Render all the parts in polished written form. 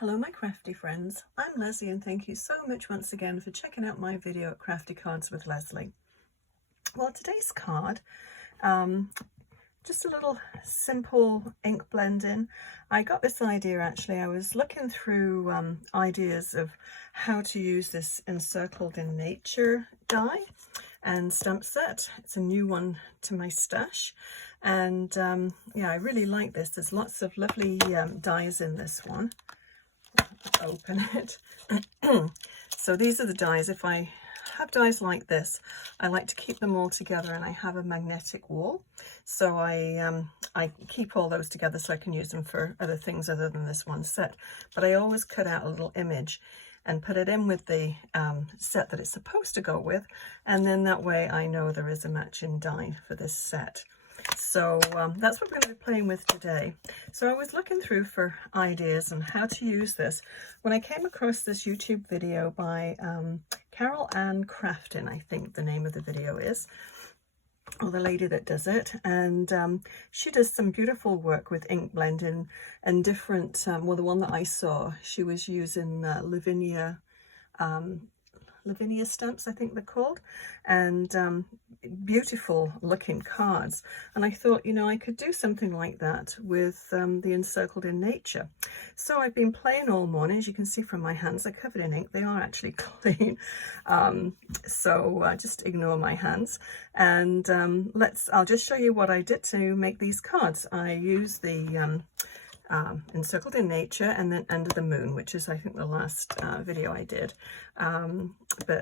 Hello my crafty friends, I'm Lesley and thank you so much once again for checking out my video at Crafty Cards with Lesley. Well, today's card, just a little simple ink blending. I got this idea actually, I was looking through ideas of how to use this Encircled in Nature die and stamp set. It's a new one to my stash and yeah, I really like this. There's lots of lovely dies in this one. Open it. So these are the dies. If I have dies like this, I like to keep them all together, and I have a magnetic wall, so I keep all those together so I can use them for other things other than this one set. But I always cut out a little image and put it in with the set that it's supposed to go with, and then that way I know there is a matching die for this set. So that's what we're going to be playing with today. So I was looking through for ideas on how to use this when I came across this YouTube video by Carol Ann Crafton, I think the name of the video is, or the lady that does it, and she does some beautiful work with ink blending and different, well, the one that I saw, she was using Lavender stamps, I think they're called, and beautiful looking cards. And I thought, you know, I could do something like that with the Encircled in Nature. So I've been playing all morning. As you can see from my hands, they're covered in ink. They are actually clean. So just ignore my hands. And I'll just show you what I did to make these cards. I used the Encircled in Nature and then Under the Moon, which is I think the last video I did.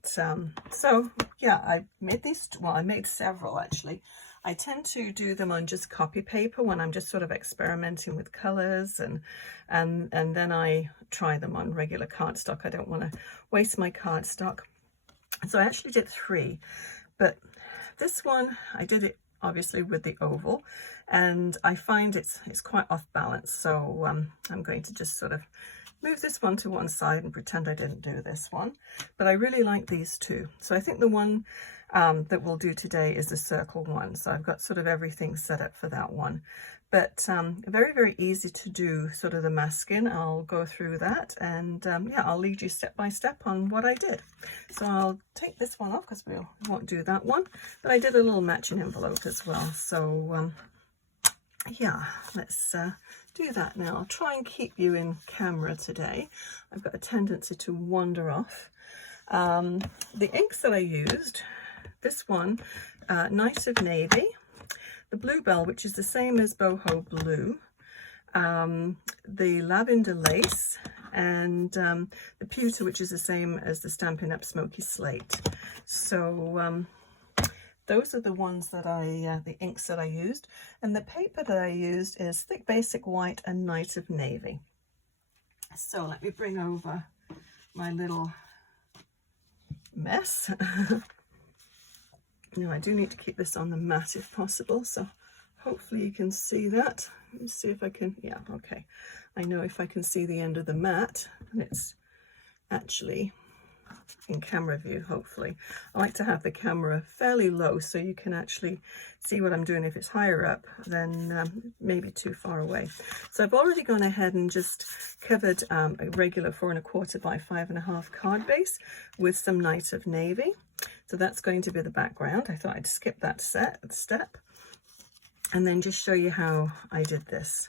So yeah, I made these, well, I made several actually. I tend to do them on just copy paper when I'm just sort of experimenting with colors, and then I try them on regular cardstock. I don't want to waste my cardstock. So I actually did 3, but this one I did it obviously with the oval, and I find it's quite off balance, so I'm going to just sort of move this one to one side and pretend I didn't do this one. But I really like these two, so I think the one that we'll do today is the circle one. So I've got sort of everything set up for that one, but very, very easy to do sort of the masking. I'll go through that, and yeah, I'll lead you step by step on what I did. So I'll take this one off because we won't do that one, but I did a little matching envelope as well. So yeah, let's do that now. I'll try and keep you in camera today. I've got a tendency to wander off. The inks that I used, this one, Night of Navy, the Bluebell, which is the same as Boho Blue, the Lavender Lace, and the Pewter, which is the same as the Stampin' Up Smoky Slate. So those are the ones that the inks that I used, and the paper that I used is Thick Basic White and Night of Navy. So let me bring over my little mess. Now I do need to keep this on the mat if possible, so hopefully you can see that. Let me see if I can, yeah, okay. I know if I can see the end of the mat, and it's actually in camera view, hopefully. I like to have the camera fairly low so you can actually see what I'm doing. If it's higher up, then maybe too far away. So I've already gone ahead and just covered a regular 4 1/4 by 5 1/2 card base with some Night of Navy. So that's going to be the background. I thought I'd skip that step and then just show you how I did this.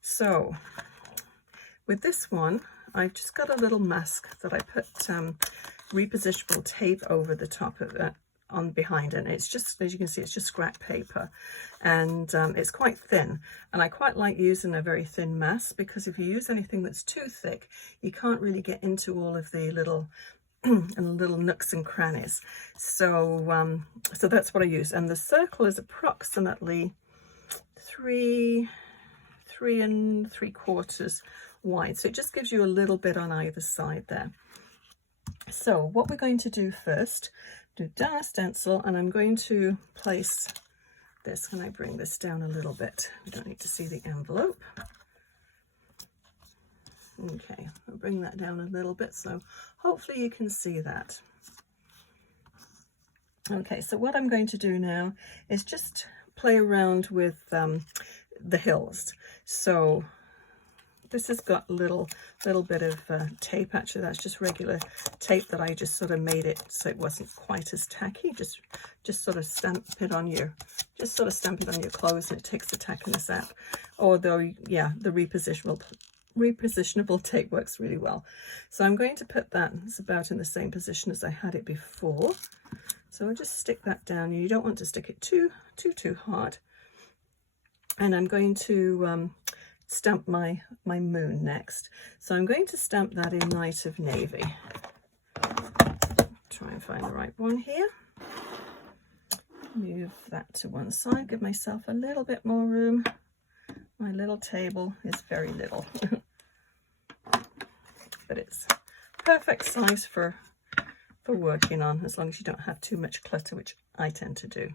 So with this one, I've just got a little mask that I put repositionable tape over the top of it, on behind it. It's just, as you can see, it's just scrap paper, and it's quite thin, and I quite like using a very thin mask, because if you use anything that's too thick, you can't really get into all of the little and little nooks and crannies. So so that's what I use, and the circle is approximately 3 3¾ wide, so it just gives you a little bit on either side there. So what we're going to do first, do down a stencil, and I'm going to place this. Can I bring this down a little bit? We don't need to see the envelope. Okay, I'll bring that down a little bit, so hopefully you can see that. Okay, so what I'm going to do now is just play around with the hills. So this has got a little bit of tape. Actually, that's just regular tape that I just sort of made it so it wasn't quite as tacky. Just sort of stamp it on your clothes, and it takes the tackiness out. Although, yeah, the repositionable tape works really well. So I'm going to put that, it's about in the same position as I had it before. So I'll just stick that down. You don't want to stick it too hard. And I'm going to stamp my moon next. So I'm going to stamp that in Night of Navy. Try and find the right one here. Move that to one side, give myself a little bit more room. My little table is very little, but it's perfect size for working on, as long as you don't have too much clutter, which I tend to do.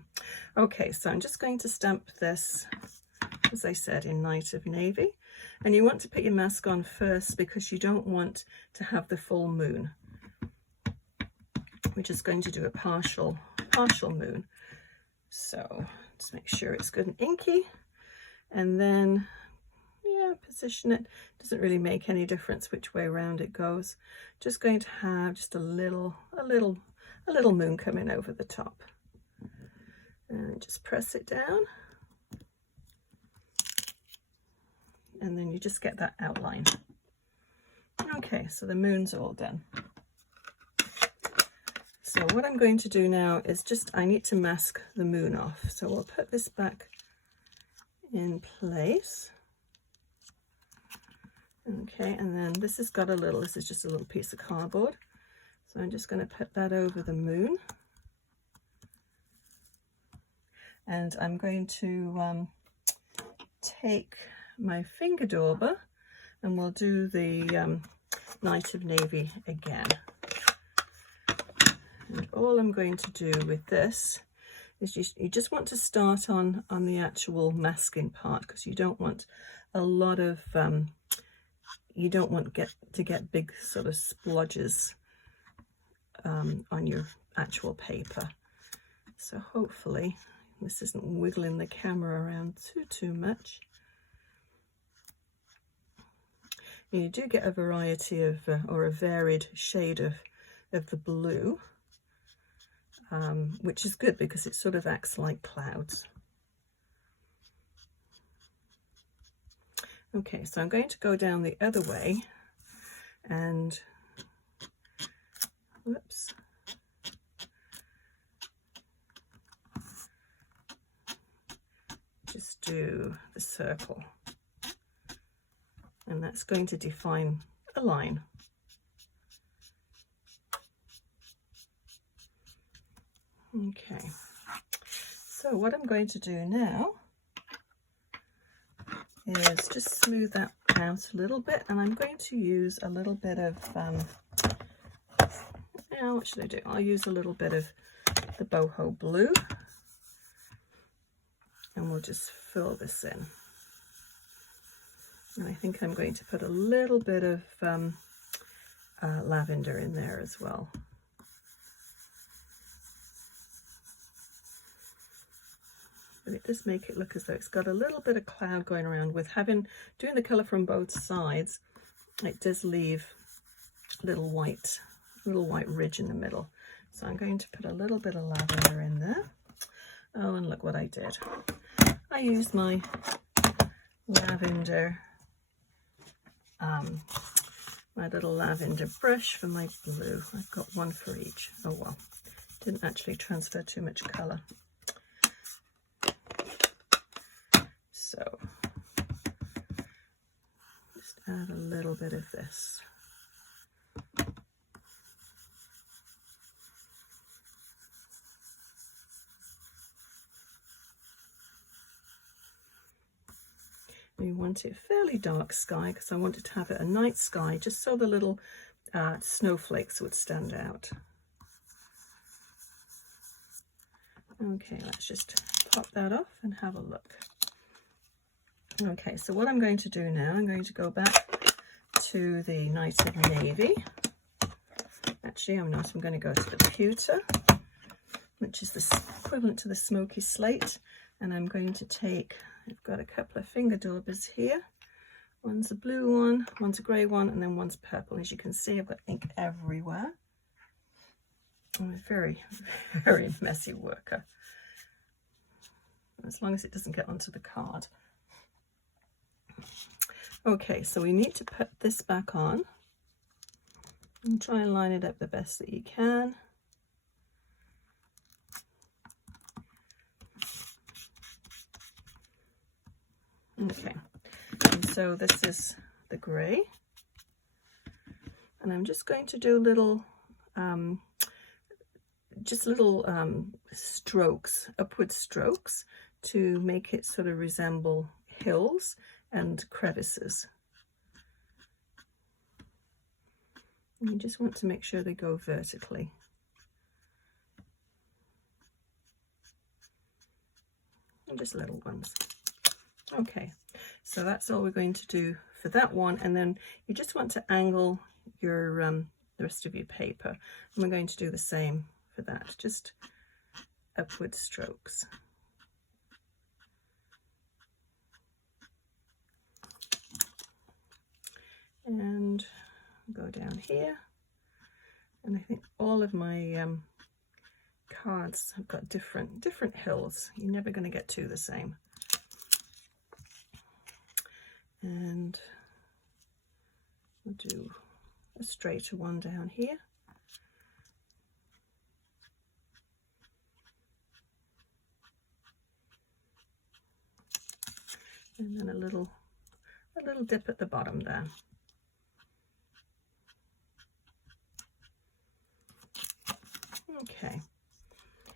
Okay, so I'm just going to stamp this, as I said, in Night of Navy. And you want to put your mask on first because you don't want to have the full moon. We're just going to do a partial moon. So just make sure it's good and inky, and then, yeah, position it. Doesn't really make any difference which way around it goes. Just going to have just a little moon coming over the top, and just press it down, and then you just get that outline. Okay, so the moon's all done. So what I'm going to do now is I need to mask the moon off. So we'll put this back in place. Okay, and then this has got this is just a little piece of cardboard. So I'm just going to put that over the moon. And I'm going to take my finger dauber, and we'll do the Night of Navy again. And all I'm going to do with this is you just want to start on the actual masking part, because you don't want a lot of, you don't want to get big sort of splodges on your actual paper. So hopefully this isn't wiggling the camera around too much. And you do get a variety of, or a varied shade of the blue. Which is good because it sort of acts like clouds. Okay, so I'm going to go down the other way and, whoops, just do the circle, and that's going to define a line. Okay, so what I'm going to do now is just smooth that out a little bit, and I'm going to use a little bit of, what should I do? I'll use a little bit of the Boho Blue, and we'll just fill this in. And I think I'm going to put a little bit of lavender in there as well. But it does make it look as though it's got a little bit of cloud going around. With doing the colour from both sides, it does leave a little white ridge in the middle. So I'm going to put a little bit of lavender in there. Oh, and look what I did. I used my lavender, my little lavender brush for my blue. I've got one for each. Oh well, didn't actually transfer too much colour. So just add a little bit of this. We want it fairly dark sky because I wanted to have it a night sky, just so the little snowflakes would stand out. Okay, let's just pop that off and have a look. Okay, so what I'm going to do now, I'm going to go back to the Night of Navy. Actually, I'm not. I'm going to go to the pewter, which is the equivalent to the Smoky Slate, and I'm going to take, I've got a couple of finger daubers here, One's a blue one, one's a grey one, and then one's purple. As you can see, I've got ink everywhere. I'm a very, very messy worker. As long as it doesn't get onto the card. Okay, so we need to put this back on and try and line it up the best that you can. Okay, and so this is the grey, and I'm just going to do little strokes, upward strokes, to make it sort of resemble hills and crevices. And you just want to make sure they go vertically. And just little ones. Okay, so that's all we're going to do for that one, and then you just want to angle your the rest of your paper, and we're going to do the same for that, just upward strokes. And go down here, and I think all of my cards have got different hills. You're never going to get two the same. And we'll do a straighter one down here. And then a little dip at the bottom there. Okay,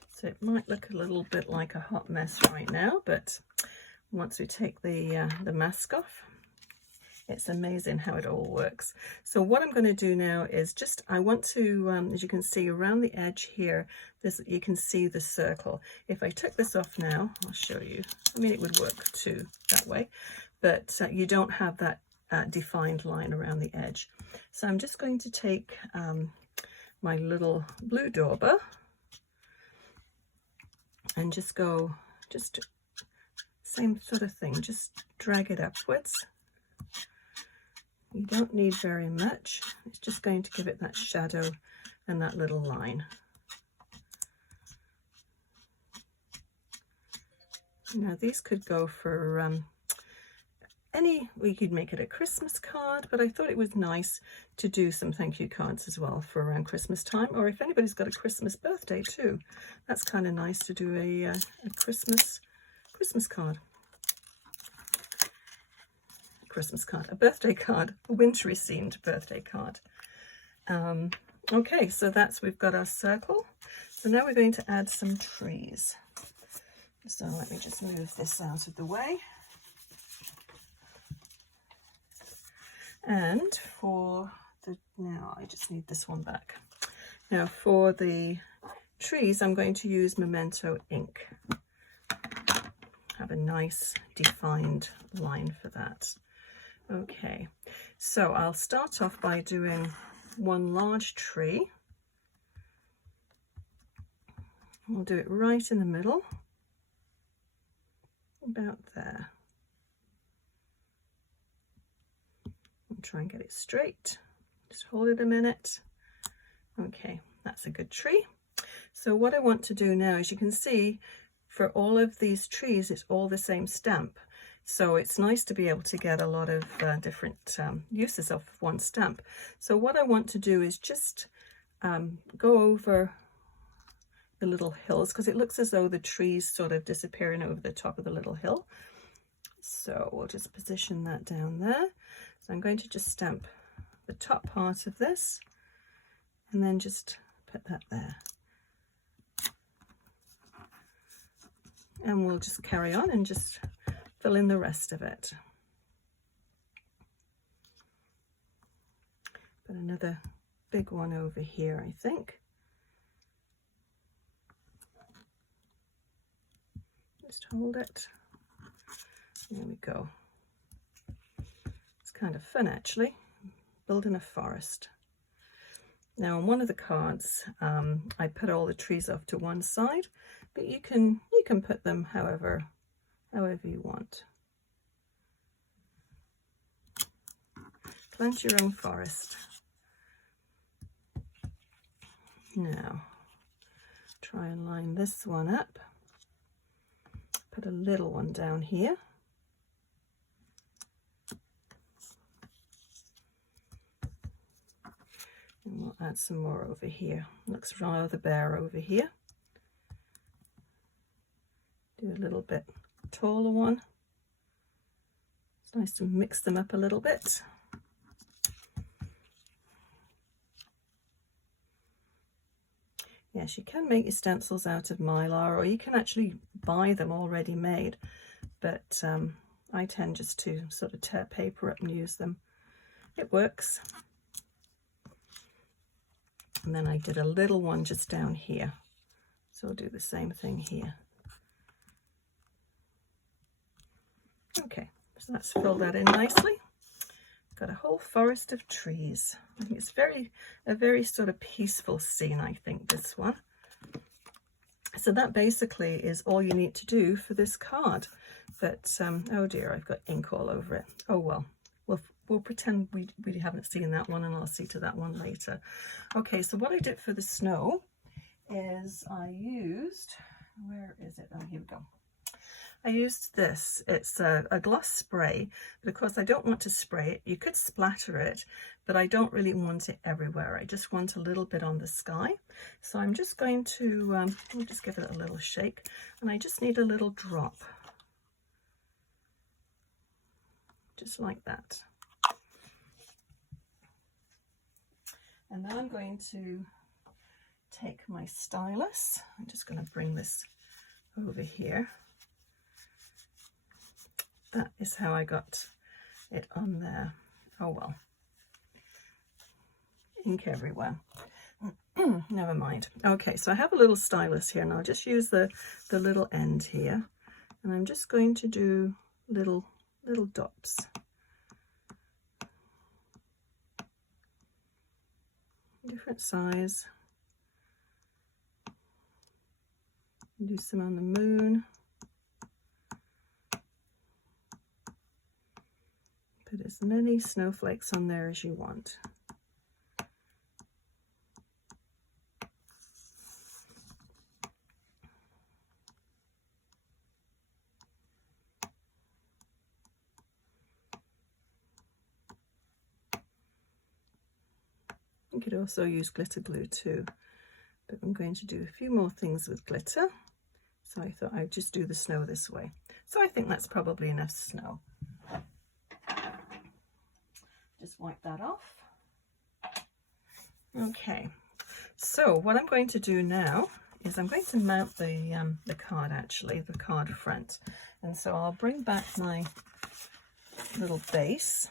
so it might look a little bit like a hot mess right now, but once we take the mask off, it's amazing how it all works. So what I'm going to do now is just, I want to, as you can see around the edge here, you can see the circle. If I took this off now, I'll show you. I mean, it would work too that way, but you don't have that defined line around the edge. So I'm just going to take my little blue dauber and just same sort of thing, just drag it upwards. You don't need very much, it's just going to give it that shadow and that little line. Now these could go for we could make it a Christmas card, but I thought it was nice to do some thank you cards as well for around Christmas time, or if anybody's got a Christmas birthday too, that's kind of nice to do a Christmas card. A birthday card, a wintry themed birthday card. Okay, so we've got our circle. So now we're going to add some trees. So let me just move this out of the way. And now I just need this one back. Now for the trees, I'm going to use Memento ink. Have a nice defined line for that. Okay, so I'll start off by doing one large tree. We'll do it right in the middle, about there. And try and get it straight. Just hold it a minute. Okay, that's a good tree. So what I want to do now, as you can see, for all of these trees, it's all the same stamp. So it's nice to be able to get a lot of different uses of one stamp. So what I want to do is just go over the little hills, because it looks as though the tree's sort of disappearing over the top of the little hill. So we'll just position that down there. So I'm going to just stamp the top part of this and then just put that there. And we'll just carry on and just fill in the rest of it. Put another big one over here, I think. Just hold it. There we go. It's kind of fun actually, building a forest. Now on one of the cards, I put all the trees off to one side, but you can put them however you want. Plant your own forest. Now, try and line this one up. Put a little one down here. And we'll add some more over here. Looks rather bare over here. Do a little bit taller one. It's nice to mix them up a little bit. Yes, you can make your stencils out of mylar, or you can actually buy them already made, but I tend just to sort of tear paper up and use them. It works. And then I did a little one just down here, so I'll do the same thing here. Okay, so let's fill that in nicely. Got a whole forest of trees. I think it's a very sort of peaceful scene, I think, this one. So that basically is all you need to do for this card. But, oh dear, I've got ink all over it. Oh well, we'll pretend we haven't seen that one, and I'll see to that one later. Okay, so what I did for the snow is I used, where is it? Oh, here we go. I used this. It's a gloss spray, but of course I don't want to spray it. You could splatter it, but I don't really want it everywhere. I just want a little bit on the sky. So I'm just going to, I'll just give it a little shake, and I just need a little drop. Just like that. And then I'm going to take my stylus. I'm just going to bring this over here. That is how I got it on there. Oh well. Ink everywhere. Never mind. Okay, so I have a little stylus here, and I'll just use the little end here. And I'm just going to do little dots. Different size. Do some on the moon. Put as many snowflakes on there as you want. You could also use glitter glue too, but I'm going to do a few more things with glitter, so I thought I'd just do the snow this way. So I think that's probably enough snow. Just wipe that off. Okay, so what I'm going to do now is I'm going to mount the card, actually, the card front. And so I'll bring back my little base.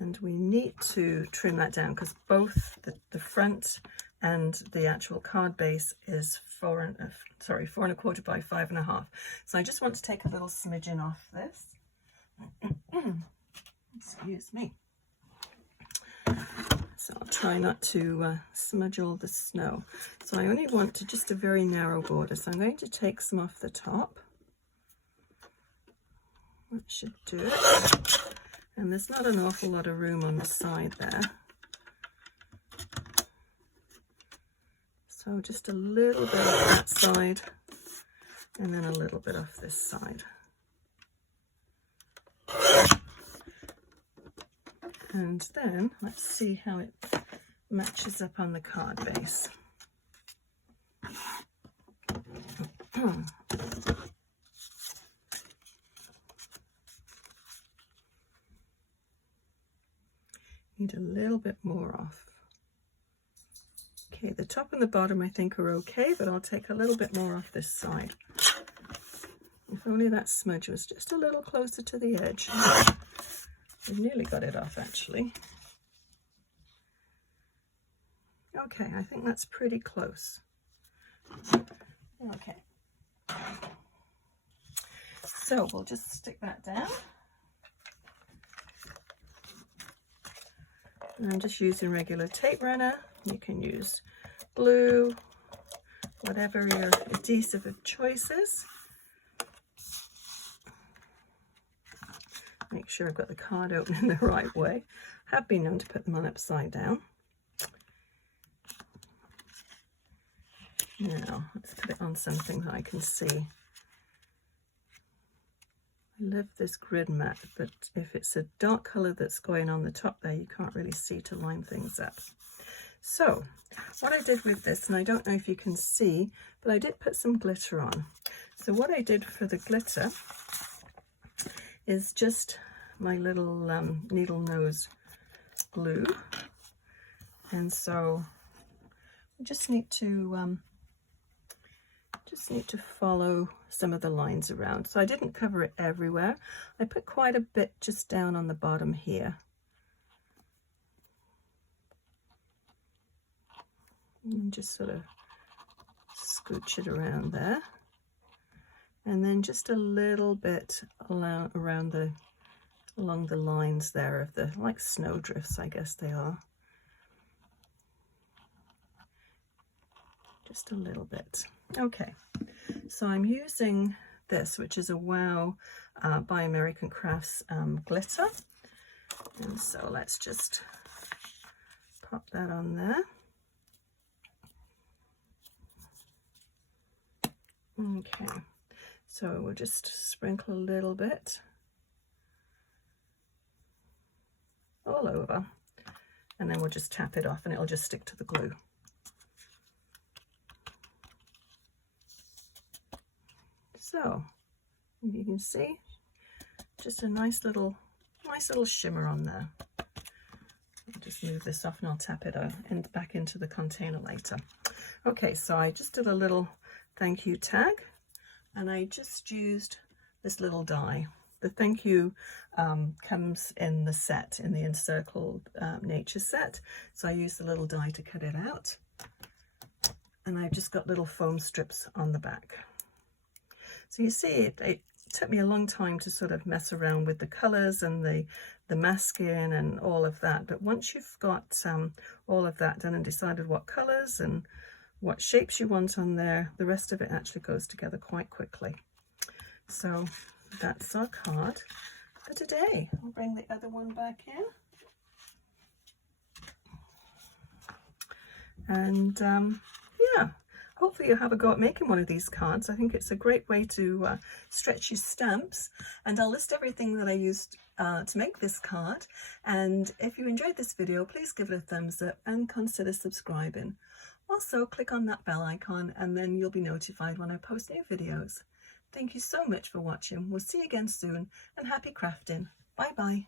And we need to trim that down because both the front and the actual card base is 4¼ by 5½. So I just want to take a little smidgen off this. Excuse me. So I'll try not to smudge all the snow. So I only want just a very narrow border. So I'm going to take some off the top. That should do it. And there's not an awful lot of room on the side there. So just a little bit off that side, and then a little bit off this side. And then let's see how it matches up on the card base. Need a little bit more off. Okay, the top and the bottom I think are okay, but I'll take a little bit more off this side. If only that smudge was just a little closer to the edge. We've nearly got it off, actually. Okay, I think that's pretty close. Okay. So we'll just stick that down. And I'm just using regular tape runner. You can use glue, whatever your adhesive of choice is. Make sure I've got the card open in the right way. Have been known to put them on upside down. Now, let's put it on something that I can see. I love this grid mat, but if it's a dark colour that's going on the top there, you can't really see to line things up. So, what I did with this, and I don't know if you can see, but I did put some glitter on. So what I did for the glitter is just my little needle nose glue. And so we just need to follow some of the lines around. So I didn't cover it everywhere. I put quite a bit just down on the bottom here. And just sort of scooch it around there. And then just a little bit along the lines there of the, like snowdrifts, I guess they are. Just a little bit. Okay, so I'm using this, which is a Wow by American Crafts glitter. And so let's just pop that on there. Okay, so we'll just sprinkle a little bit all over, and then we'll just tap it off and it'll just stick to the glue. So you can see just a nice little shimmer on there. I'll just move this off and I'll tap it out and back into the container later. Okay, so I just did a little thank you tag, and I just used this little die. The thank you comes in the set, in the Encircled nature set, so I used the little die to cut it out, and I've just got little foam strips on the back. So you see, it took me a long time to sort of mess around with the colors and the masking and all of that, but once you've got all of that done and decided what colors and what shapes you want on there, the rest of it actually goes together quite quickly. So that's our card for today. I'll bring the other one back in. And yeah, hopefully you'll have a go at making one of these cards. I think it's a great way to stretch your stamps. And I'll list everything that I used to make this card. And if you enjoyed this video, please give it a thumbs up and consider subscribing. Also, click on that bell icon and then you'll be notified when I post new videos. Thank you so much for watching. We'll see you again soon, and happy crafting. Bye bye.